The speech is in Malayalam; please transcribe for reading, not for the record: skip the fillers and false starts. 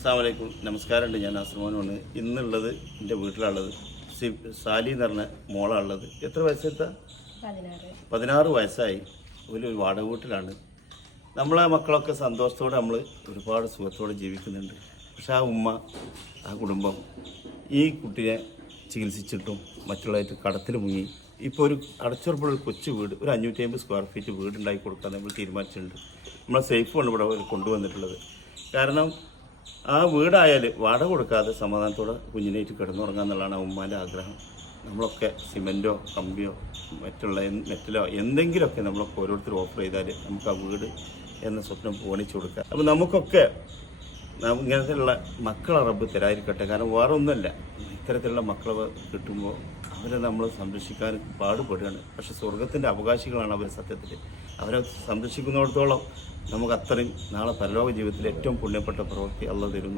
അസ്സലാമലൈക്കും, നമസ്കാരമുണ്ട്. ഞാൻ നാസർമോനാണ്. ഇന്നുള്ളത് എൻ്റെ വീട്ടിലുള്ളത് സാലി എന്ന് പറഞ്ഞ മോളാണുള്ളത്. എത്ര വയസ്സെത്താ? 16 വയസ്സായി. ഒരു വാടക വീട്ടിലാണ്. നമ്മളെ മക്കളൊക്കെ സന്തോഷത്തോടെ നമ്മൾ ഒരുപാട് സുഖത്തോടെ ജീവിക്കുന്നുണ്ട്. പക്ഷെ ആ ഉമ്മ, ആ കുടുംബം ഈ കുട്ടിയെ ചികിത്സിച്ചിട്ടും മറ്റുള്ളതായിട്ട് കടത്തിൽ മുങ്ങി. ഇപ്പോൾ ഒരു അടച്ചുറപ്പുള്ള കൊച്ചു വീട്, ഒരു 550 സ്ക്വയർ ഫീറ്റ് വീടുണ്ടാക്കി കൊടുക്കാൻ നമ്മൾ തീരുമാനിച്ചിട്ടുണ്ട്. നമ്മളെ സേഫാണ് ഇവിടെ കൊണ്ടുവന്നിട്ടുള്ളത്. കാരണം ആ വീടായാൽ വാടക കൊടുക്കാതെ സമാധാനത്തോടെ കുഞ്ഞിനായിട്ട് കിടന്നുറങ്ങുക എന്നുള്ളതാണ് ആ ഉമ്മാൻ്റെ ആഗ്രഹം. നമ്മളൊക്കെ സിമെൻറ്റോ കമ്പിയോ മെറ്റലോ എന്തെങ്കിലുമൊക്കെ നമ്മളൊക്കെ ഓരോരുത്തർ ഓഫർ ചെയ്താൽ നമുക്ക് ആ വീട് എന്ന സ്വപ്നം പൂണിച്ചു കൊടുക്കുക. അപ്പോൾ നമുക്കൊക്കെ ഇങ്ങനത്തെയുള്ള മക്കളെ റബ്ബ് തരാതിരിക്കട്ടെ. കാരണം വേറെ ഒന്നുമല്ല, ഇത്തരത്തിലുള്ള മക്കളെ കിട്ടുമ്പോൾ അവരെ നമ്മൾ സംരക്ഷിക്കാൻ പാടുപെടുകയാണ്. പക്ഷെ സ്വർഗത്തിൻ്റെ അവകാശികളാണ് അവർ. സത്യത്തിൽ അവരെ സംരക്ഷിക്കുന്നിടത്തോളം നമുക്ക് അത്രയും നാളെ പരലോക ജീവിതത്തിൽ ഏറ്റവും പുണ്യപ്പെട്ട പ്രവൃത്തി അള്ളാഹ് തരുന്നു.